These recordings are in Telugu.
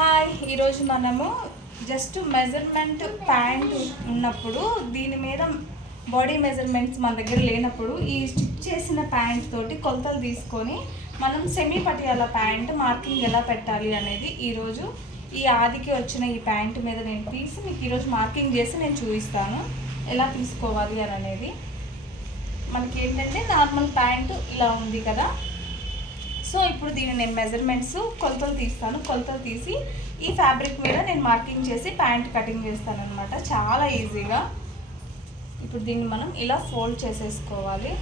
హాయ్ ఈరోజు మనము జస్ట్ మెజర్మెంట్ ప్యాంట్ ఉన్నప్పుడు దీని మీద బాడీ మెజర్మెంట్స్ మన దగ్గర లేనప్పుడు ఈ స్టిచ్ చేసిన ప్యాంట్ తోటి కొలతలు తీసుకొని మనం సెమీ పటియాల ప్యాంట్ మార్కింగ్ ఎలా పెట్టాలి అనేది ఈరోజు ఈ ఆదికి వచ్చిన ఈ ప్యాంట్ మీద నేను తీసి మీకు ఈరోజు మార్కింగ్ చేసి నేను చూపిస్తాను. ఎలా తీసుకోవాలి అని అనేది. మనకి ఏంటంటే నార్మల్ ప్యాంటు ఇలా ఉంది కదా. సో ఇప్పుడు దీన్ని నేను మెజర్మెంట్స్ కొలతలు తీస్తాను. కొలతలు తీసి ఈ ఫ్యాబ్రిక్ మీద నేను మార్కింగ్ చేసి ప్యాంట్ కటింగ్ చేస్తాను అనమాట చాలా ఈజీగా ఇప్పుడు దీన్ని మనం ఇలా ఫోల్డ్ చేసేసుకోవాలి.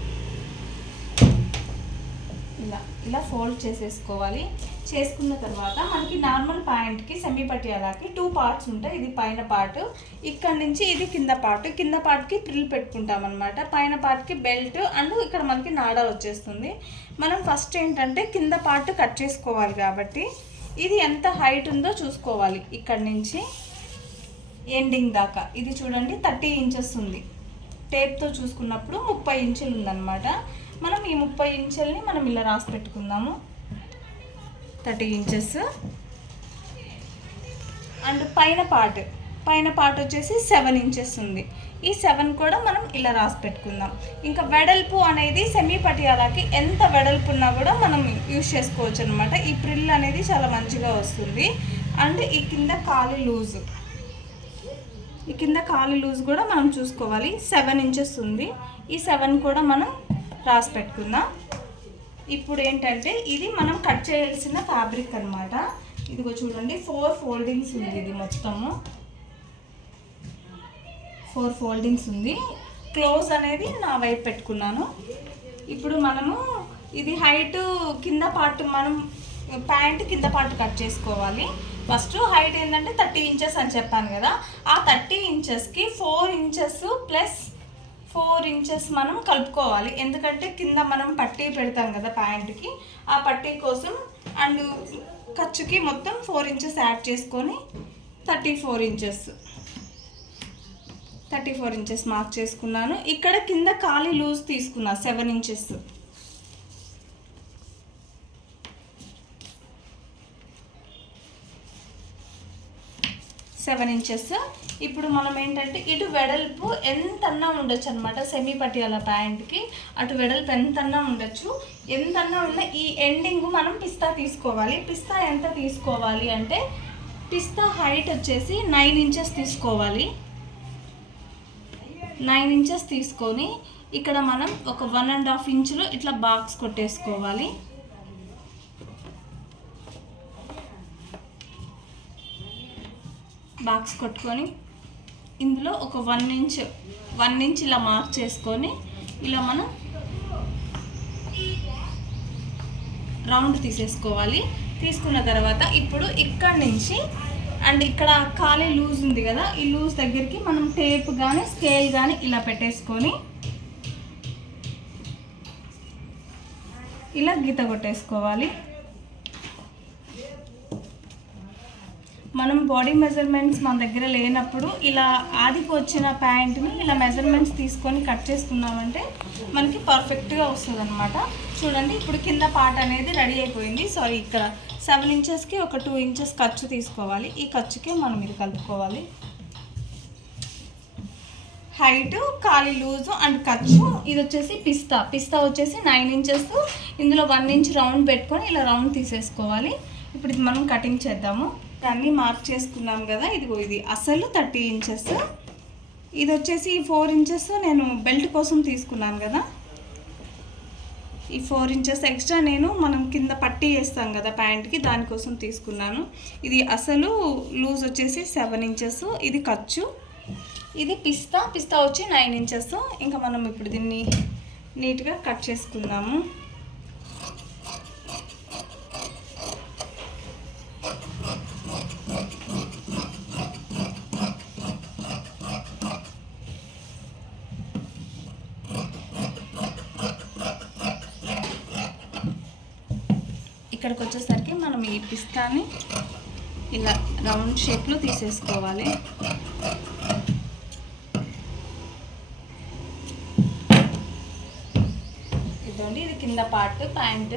ఇలా ఇలా ఫోల్డ్ చేసేసుకోవాలి. చేసుకున్న తర్వాత మనకి నార్మల్ ప్యాంట్కి సెమీ పటియాలాకి టూ పార్ట్స్ ఉంటాయి. ఇది పైన పార్ట్ ఇక్కడ నుంచి ఇది కింద పార్ట్ కింద పార్ట్కి ప్రిల్ పెట్టుకుంటాం అనమాట పైన పార్ట్కి బెల్ట్ అండ్ ఇక్కడ మనకి నాడా వచ్చేస్తుంది. మనం ఫస్ట్ ఏంటంటే కింద పార్ట్ కట్ చేసుకోవాలి కాబట్టి ఇది ఎంత హైట్ ఉందో చూసుకోవాలి. ఇక్కడ నుంచి ఎండింగ్ దాకా. ఇది చూడండి థర్టీ ఇంచెస్ ఉంది. టేప్తో చూసుకున్నప్పుడు ముప్పై ఇంచులు ఉందన్నమాట. మనం ఈ ముప్పై ఇంచెల్ని మనం ఇలా రాసి పెట్టుకుందాము. Thirty inches. అండ్ పైన పార్ట్ పైన పార్ట్ వచ్చేసి సెవెన్ ఇంచెస్ ఉంది. ఈ సెవెన్ కూడా మనం ఇలా రాసి పెట్టుకుందాం. ఇంకా వెడల్పు అనేది సెమీ పటియాలాకి ఎంత వెడల్పు ఉన్నా కూడా మనం యూజ్ చేసుకోవచ్చు అనమాట ఈ ప్రిల్ అనేది చాలా మంచిగా వస్తుంది. అండ్ ఈ కింద కాలు లూజ్. ఈ కింద కాలు లూజ్ కూడా మనం చూసుకోవాలి. సెవెన్ ఇంచెస్ ఉంది. ఈ సెవెన్ కూడా మనం రాసి పెట్టుకుందాం. ఇప్పుడు ఏంటంటే ఇది మనం కట్ చేయాల్సిన ఫ్యాబ్రిక్ అనమాట ఇదిగో చూడండి ఫోర్ ఫోల్డింగ్స్ ఉంది ఇది మొత్తము. ఫోర్ ఫోల్డింగ్స్ ఉంది. క్లోజ్ అనేది నా వైపు పెట్టుకున్నాను. ఇప్పుడు మనము ఇది హైట్ కింద పార్ట్ మనం ప్యాంట్ కింద పార్ట్ కట్ చేసుకోవాలి. ఫస్ట్ హైట్ ఏంటంటే థర్టీ ఇంచెస్ అని చెప్పాను కదా. ఆ థర్టీ ఇంచెస్కి four inches plus four inches మనం కలుపుకోవాలి. ఎందుకంటే కింద మనం పట్టీ పెడతాం కదా ప్యాంట్కి ఆ పట్టీ కోసం అండ్ ఖర్చుకి మొత్తం ఫోర్ ఇంచెస్ యాడ్ చేసుకొని thirty four inches thirty four inches mark చేసుకున్నాను. ఇక్కడ కింద ఖాళీ లూజ్ తీసుకున్నా సెవెన్ ఇంచెస్. సెవెన్ ఇంచెస్ ఇప్పుడు మనం ఏంటంటే ఇటు వెడల్పు ఎంతన్నా ఉండొచ్చు అనమాట సెమీ పటియాల ప్యాంట్కి అటు వెడల్పు ఎంతన్నా ఉండొచ్చు. ఎంతన్నా ఉన్న ఈ ఎండింగ్ మనం పిస్తా తీసుకోవాలి. పిస్తా ఎంత తీసుకోవాలి అంటే పిస్తా హైట్ వచ్చేసి నైన్ ఇంచెస్ తీసుకోవాలి. నైన్ ఇంచెస్ తీసుకొని ఇక్కడ మనం ఒక వన్ అండ్ హాఫ్ ఇంచులు ఇట్లా బాక్స్ కొట్టేసుకోవాలి. బాక్స్ కొట్టుకొని ఇందులో ఒక వన్ ఇంచ్ వన్ ఇంచ్ ఇలా మార్క్ చేసుకొని ఇలా మనం రౌండ్ తీసేసుకోవాలి. తీసుకున్న తర్వాత ఇప్పుడు ఇక్కడ నుంచి అండ్ ఇక్కడ ఖాళీ లూజ్ ఉంది కదా ఈ లూజ్ దగ్గరికి మనం టేప్ కానీ స్కేల్ కానీ ఇలా పెట్టేసుకొని ఇలా గీత కొట్టేసుకోవాలి. మనం బాడీ మెజర్మెంట్స్ మన దగ్గర లేనప్పుడు ఇలా ఆదికి వచ్చిన ప్యాంట్ని ఇలా మెజర్మెంట్స్ తీసుకొని కట్ చేసుకున్నామంటే మనకి పర్ఫెక్ట్గా వస్తుంది అనమాట చూడండి ఇప్పుడు కింద పార్ట్ అనేది రెడీ అయిపోయింది. సో ఇక్కడ సెవెన్ ఇంచెస్కి ఒక టూ ఇంచెస్ ఖర్చు తీసుకోవాలి. ఈ ఖర్చుకే మనం ఇది కలుపుకోవాలి. హైట్ ఖాళీ లూజు అండ్ ఖర్చు ఇది వచ్చేసి పిస్తా. పిస్తా వచ్చేసి నైన్ ఇంచెస్. ఇందులో వన్ ఇంచ్ రౌండ్ పెట్టుకొని ఇలా రౌండ్ తీసేసుకోవాలి. ఇప్పుడు ఇది మనం కటింగ్ చేద్దాము. అన్నీ మార్క్ చేసుకున్నాం కదా ఇదిగో ఇది అసలు థర్టీ ఇంచెస్. ఇది వచ్చేసి ఈ ఫోర్ ఇంచెస్ నేను బెల్ట్ కోసం తీసుకున్నాను కదా. ఈ ఫోర్ ఇంచెస్ ఎక్స్ట్రా నేను మనం కింద పట్టీ వేస్తాం కదా ప్యాంట్కి దానికోసం తీసుకున్నాను. ఇది అసలు లూజ్ వచ్చేసి సెవెన్ ఇంచెస్. ఇది ఖర్చు ఇది పిస్తా. పిస్తా వచ్చి నైన్ ఇంచెస్ ఇంకా మనం ఇప్పుడు దీన్ని నీట్గా కట్ చేసుకుందాము. ఇక్కడికి వచ్చేసరికి మనం ఈ పిస్తాని ఇలా రౌండ్ షేప్లో తీసేసుకోవాలి. చూడండి ఇది కింద పార్ట్ ప్యాంట్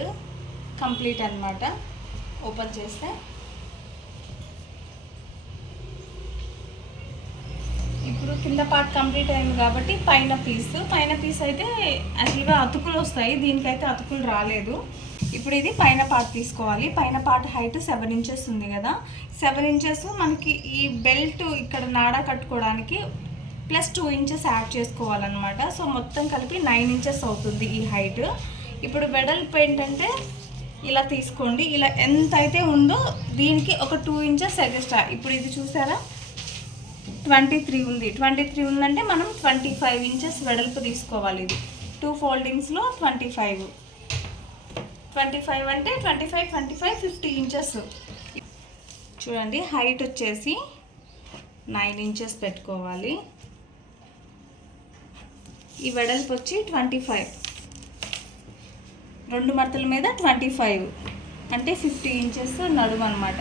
కంప్లీట్ అనమాట ఓపెన్ చేస్తే. ఇప్పుడు కింద పార్ట్ కంప్లీట్ అయింది కాబట్టి పైన పీస్. పైన పీస్ అయితే యాక్చువల్గా అతుకులు వస్తాయి. దీనికైతే అతుకులు రాలేదు. ఇప్పుడు ఇది పైన పార్ట్ తీసుకోవాలి. పైన పార్ట్ హైట్ సెవెన్ ఇంచెస్ ఉంది కదా. సెవెన్ ఇంచెస్ మనకి ఈ బెల్ట్ ఇక్కడ నాడా కట్టుకోవడానికి ప్లస్ టూ ఇంచెస్ యాడ్ చేసుకోవాలన్నమాట. సో మొత్తం కలిపి నైన్ ఇంచెస్ అవుతుంది ఈ హైట్. ఇప్పుడు వెడల్పు ఏంటంటే ఇలా తీసుకోండి. ఇలా ఎంత అయితే ఉందో దీనికి ఒక టూ ఇంచెస్ ఎక్స్ట్రా. ఇప్పుడు ఇది చూసారా? ట్వంటీ త్రీ ఉంది. ట్వంటీ త్రీ ఉందంటే మనం ట్వంటీ ఫైవ్ ఇంచెస్ వెడల్పు తీసుకోవాలి ఇది. టూ ఫోల్డింగ్స్లో ట్వంటీ ఫైవ్. ట్వంటీ ఫైవ్ అంటే twenty five twenty five fifty inches. చూడండి హైట్ వచ్చేసి నైన్ ఇంచెస్ పెట్టుకోవాలి. ఈ వెడల్పు వచ్చి ట్వంటీ ఫైవ్. రెండు మడతల మీద ట్వంటీ ఫైవ్. అంటే ఫిఫ్టీ ఇంచెస్ నడుము అనమాట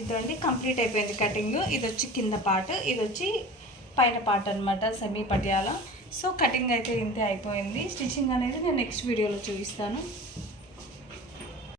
ఇదండి కంప్లీట్ అయిపోయింది కటింగ్. ఇది వచ్చి కింద పార్ట్ ఇది వచ్చి పైన పార్ట్ అనమాట సెమీ పటియాల. సో కటింగ్ అయితే ఇంతే అయిపోయింది. స్టిచ్చింగ్ అనేది నేను నెక్స్ట్ వీడియోలో చూపిస్తాను.